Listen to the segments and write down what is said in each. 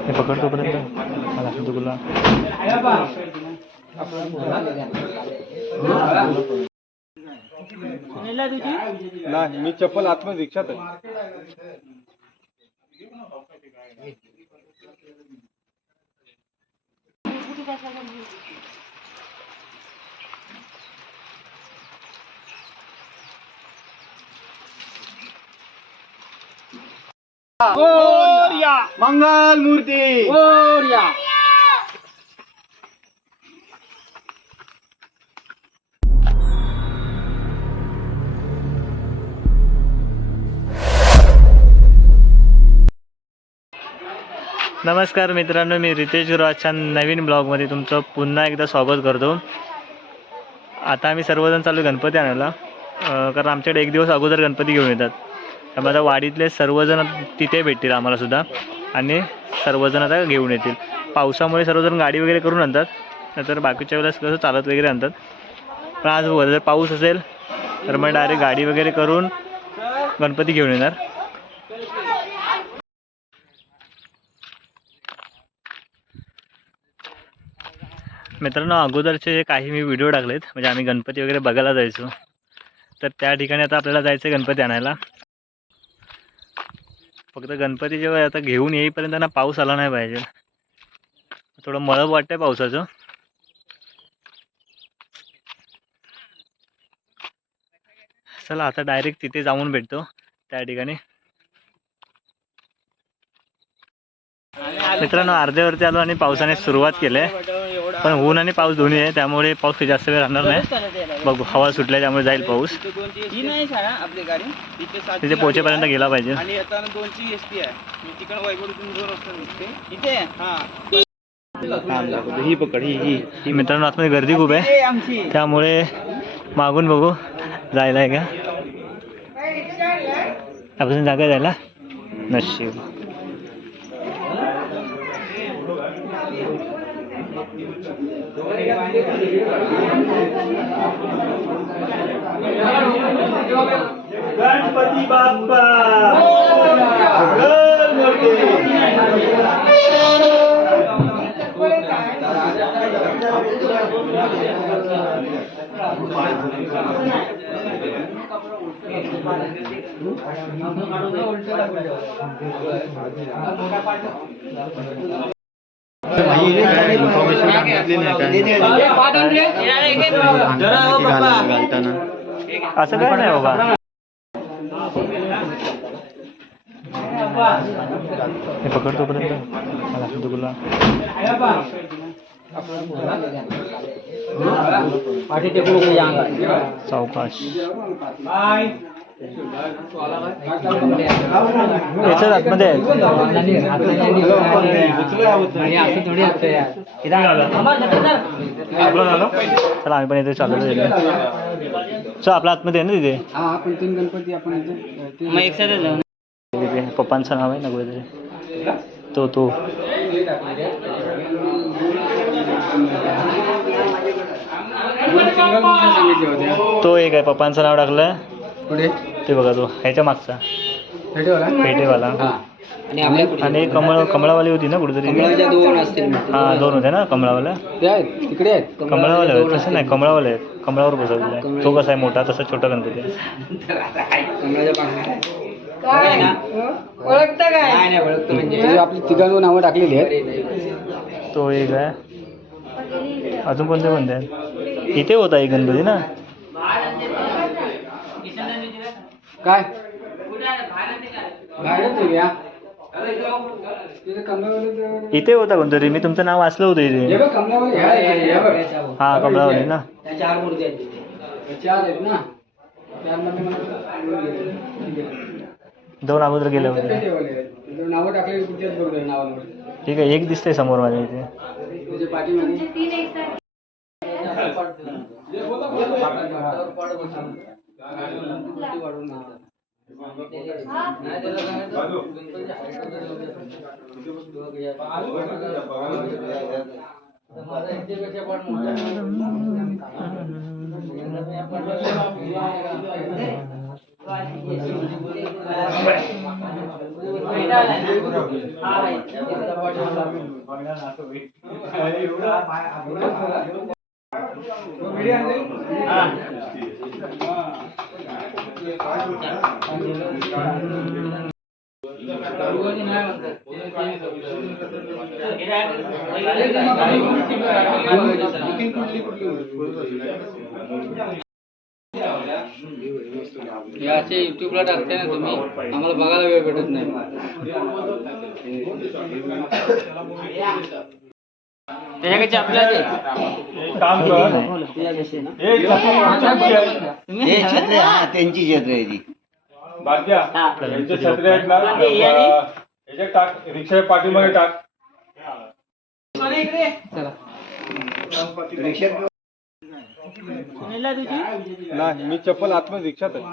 हे पकडतो पर्यंत मला गुला नाही मी चप्पल आतमध्ये रिक्षात आहे. मंगल मूर्ती। नमस्कार मित्रांनो मी रितेश गुरुवाच्या नवीन ब्लॉगमध्ये तुमचं पुन्हा एकदा स्वागत करतो. आता आम्ही सर्वजण चालू गणपती आणायला. कारण आमच्याकडे एक दिवस अगोदर गणपती घेऊन येतात. त्यामुळे आता वाडीतले सर्वजण तिथे भेटतील आम्हाला सुद्धा. आणि सर्वजण आता घेऊन येतील. पावसामुळे सर्वजण गाडी वगैरे करून आणतात. नंतर बाकीच्या वेळेस कसं चालत वगैरे आणतात. पण आज बघा, जर पाऊस असेल तर मग डायरेक्ट गाडी वगैरे करून गणपती घेऊन येणार. मित्रांनो अगोदरचे जे काही मी व्हिडिओ टाकलेत म्हणजे आम्ही गणपती वगैरे बघायला जायचो. तर त्या ठिकाणी आता आपल्याला जायचं आहे गणपती आणायला. फक्त गणपती जेव्हा आता घेऊन येईपर्यंत ना पाऊस आला नाही पाहिजे. थोडं मळब वाटतंय पावसाचं. चला आता डायरेक्ट तिथे जाऊन भेटतो. त्या ठिकाणी. मित्रांनो अर्ध्यावरती आलो आणि पावसाने सुरुवात केली आहे. पण ऊन आणि पाऊस दोन्ही आहे त्यामुळे पाऊस काही जास्त वेळ राहणार नाही. बघू हवा सुटल्या त्यामुळे जाईल पाऊस. ही नाही शाळा आपली गाडी इथे सात तिथे पोहोचेपर्यंत गेला पाहिजे हा ही पकड ही ही. मित्रांनो आतमध्ये गर्दी खूप आहे. हे आमची. त्यामुळे मागून बघू जायला आहे का? आपण जागा जायला नशीब. गणपती बाप्पा। इन्फॉर्मेशन सांगितली नाही घालताना असं काय नाही बाबा हे पकड तोपर्यंत मला तुला सावकाश याच्यात आतमध्ये आहे. चला आम्ही पण इथे चालू चल आपल्या आतमध्ये आहे ना तिथे? गणपती आपण तिथे पप्पांचं नाव आहे ना कुठेतरी? तो तो. तो एक आहे पप्पांचं नाव टाकलं ते बघा तो ह्याच्या मागचा. भेटेवाला पेटेवाला आणि आपल्या आणि कमळ कमळावाली होती ना कुठेतरी दोन असतील हा दोन होते ना आहेत तिकडे आहेत. कमळावाले आहेत तसं नाही कमळावाले आहेत. कमळावर बसवलेला आहे तो कसा आहे मोठा तसा छोटा गणपती आहे. ओळखतं काय? नाही नाही ओळखतं म्हणजे. आपली तिघांवर नावं टाकलेली आहेत. तो एक आहे. अजून कोणते कोणते आहेत? इथे होता एक गणपती ना? काय? बाहेरच आहे या तिथे कमलावाले इथे होता कोणतरी. मी तुमचं नाव वाचलं होतं हे इथे कमलावाले हे बघ. कमळावाली ना. दोन अगोदर गेले होते ठीक आहे एक दिसतंय समोर माझ्या इथे. మీడియా याचे युट्यूबला टाकते ना तुम्ही आम्हाला बघायला वेळ भेटत नाही. त्याच्याकडे आपल्या एक काम छत्री. हे त्यांची छत्र आहे ती. बादल्या यांचे छत्री आहेत ना अं, याच्यात टाक रिक्षाच्या पाठीमध्ये टाक. नाही मी चप्पल आतमध्ये रिक्षात आहे.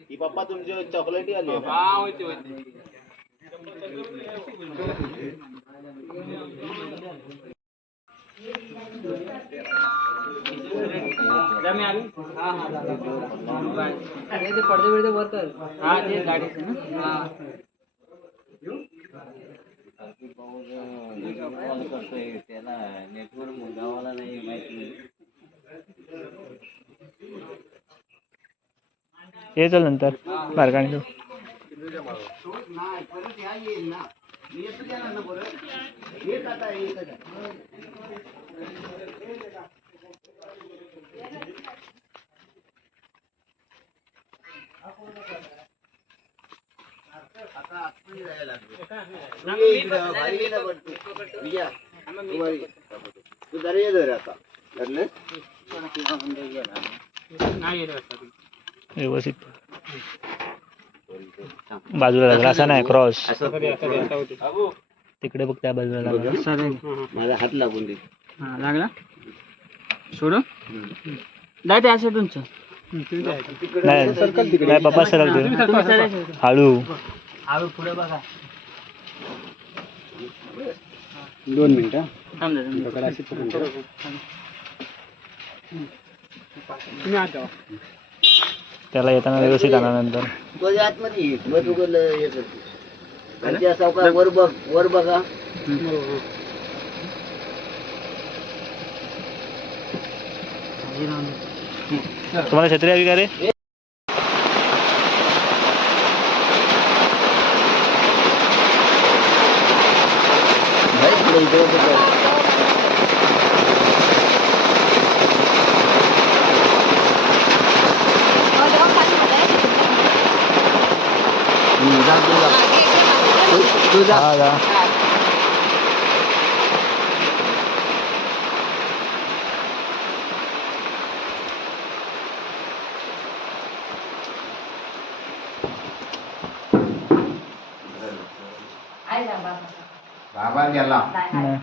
ही पप्पा तुमची चॉकलेटी आली आहे ना? हा होते होते हा हा अरे ते पडदे बिडदे वर कर हा ते गाडीचे ना हा कॉल करतोय त्याला नेटवर्क गावाला नाही माहिती ये चल नंतर बारकाणी तू तू जरा ये धर आता धरलं? व्यवस्थित. बाजूला लागला असा नाही क्रॉस तिकडे बघ त्या बाजूला लागला माझा हात लागून दे. हा लागला? सोडू नाही त्या साईडूनच नाही नाही पप्पा सरळ दे. हळू पुढे बघा. दोन मिनिटं त्याला येताना व्यवस्थित आणा नंतर तो जे आतमध्ये ये. मग तू गल- हे करते आणि त्या सावकार वर बघ वर बघा. तुम्हाला छत्री हवी का रे? इकडे बघ. हम्म, जा, तू जा. तू- तू जा. हा जा बाबा गेला नाही.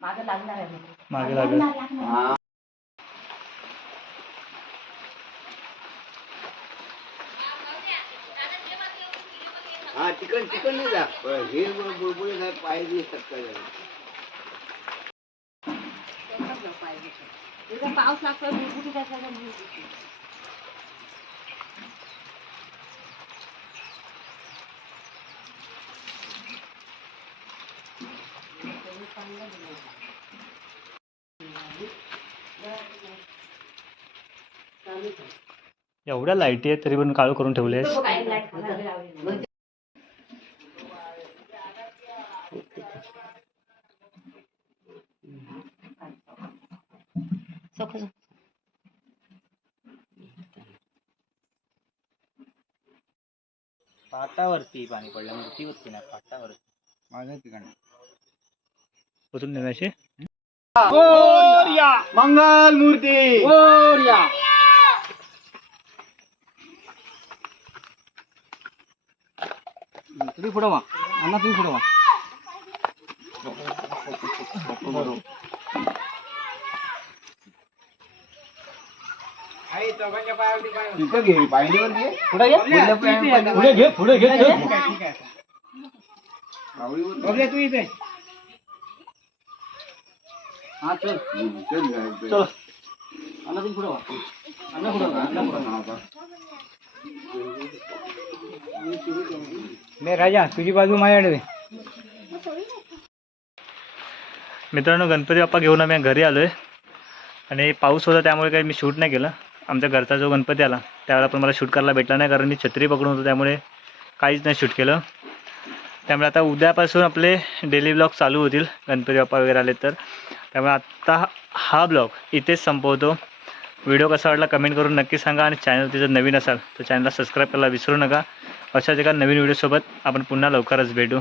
मागे लागणार आहे मागे लागेल. हा. हा तिकड तिकड नाही जा. हे बुलबुल काय पाय पाऊस लागतोय नाही. एवढ्या लाईटी आहेत तरी पण काळू करून ठेवलेस काही लाइट खाली लावली नाही. सोखं- सोखं. पाटावरती पाणी पडलं मूर्तीवरती नाही पाटावरती उचलून नेण्याचे मंगल मूर्ती मोरया. तुम्ही पुढं व्हा अण्णा तुम्ही पुढं व्हा तिथं घे पायरीवर घे. पुढे घे. पुढे घे पुढे हा चल. चल. तुम्ही पुढं पुढं पुढं. राजा तुझी बाजू माझ्याकडे मित्रांनो गणपती बाप्पा घेऊन आम्ही घरी आलो आहे आणि पाऊस होता त्यामुळे काही मी शूट नाही केलं. आमच्या घरचा जो गणपती आला त्यावेळेला पण मला शूट करायला भेटला नाही कारण मी छत्री पकडून होतो त्यामुळे काहीच नाही शूट केलं. त्यामुळे आता उद्यापासून आपले डेली ब्लॉग चालू होतील गणपती बाप्पा वगैरे आले तर. त्यामुळे आत्ता हा ब्लॉग इथेच संपवतो. व्हिडिओ कसा वाटला कमेंट करून नक्की सांगा आणि चॅनल जर नवीन असाल तर चॅनलला सबस्क्राईब करायला विसरू नका. अशाच एका नवीन व्हिडिओसोबत आपण पुन्हा लवकरच भेटू.